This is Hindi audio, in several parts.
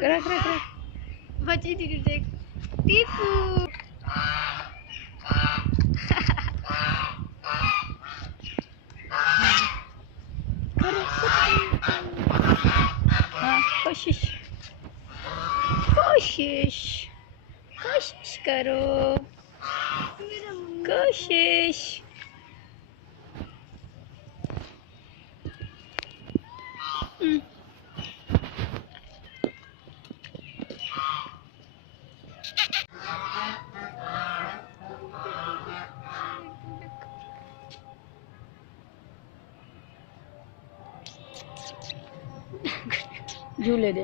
रख रख रख बची थी देख टीपू। हाँ कोशिश कोशिश कोशिश करो कोशिश। झूले दे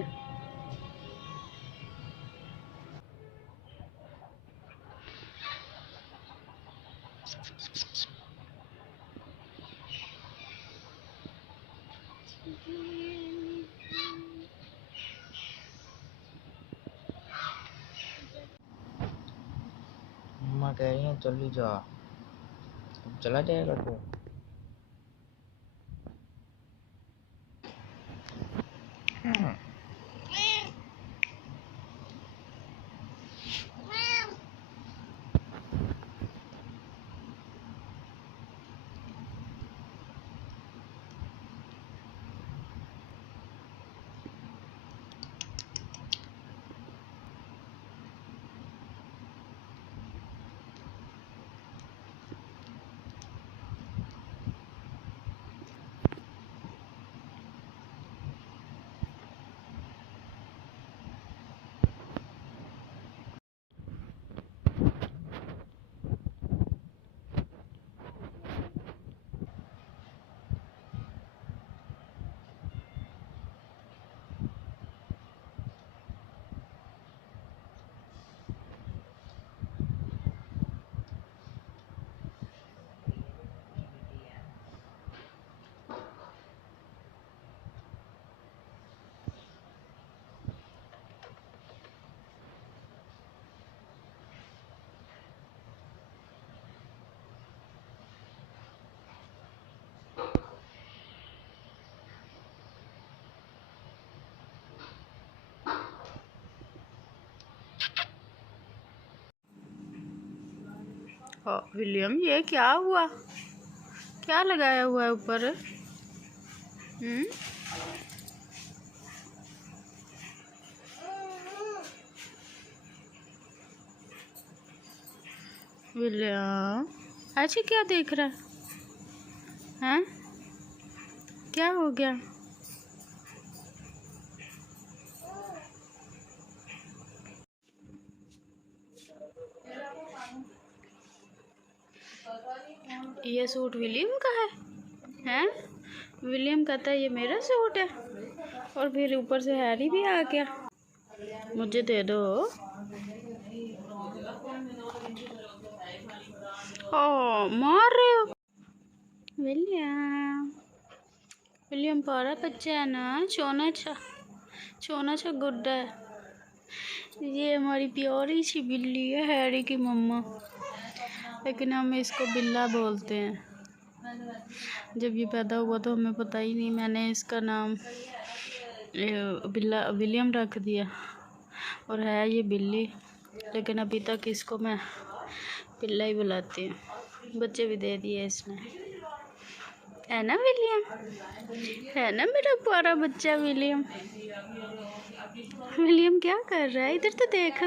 मम्मा कह रही है चली जा, चला जाएगा तू। विलियम ये क्या हुआ, क्या लगाया हुआ है ऊपर? विलियम ऐसे क्या देख रहा है? हैं? क्या हो गया? ये सूट विलियम का है? हैं? विलियम कहता है ये मेरा सूट है, और फिर ऊपर से हैरी भी आ गया। मुझे दे दो। ओ मार रहे हो विलियम? विलियम पारा बच्चा है ना, छोना सा गुड्डा है। ये हमारी प्यारी सी बिल्ली है, हैरी की मम्मा, लेकिन हम इसको बिल्ला बोलते हैं। जब ये पैदा हुआ तो हमें पता ही नहीं, मैंने इसका नाम बिल्ला विलियम रख दिया, और है ये बिल्ली, लेकिन अभी तक इसको मैं बिल्ला ही बुलाती हूँ। बच्चे भी दे दिए इसने, है ना विलियम? है ना मेरा प्यारा बच्चा विलियम? विलियम क्या कर रहा है? इधर तो देख।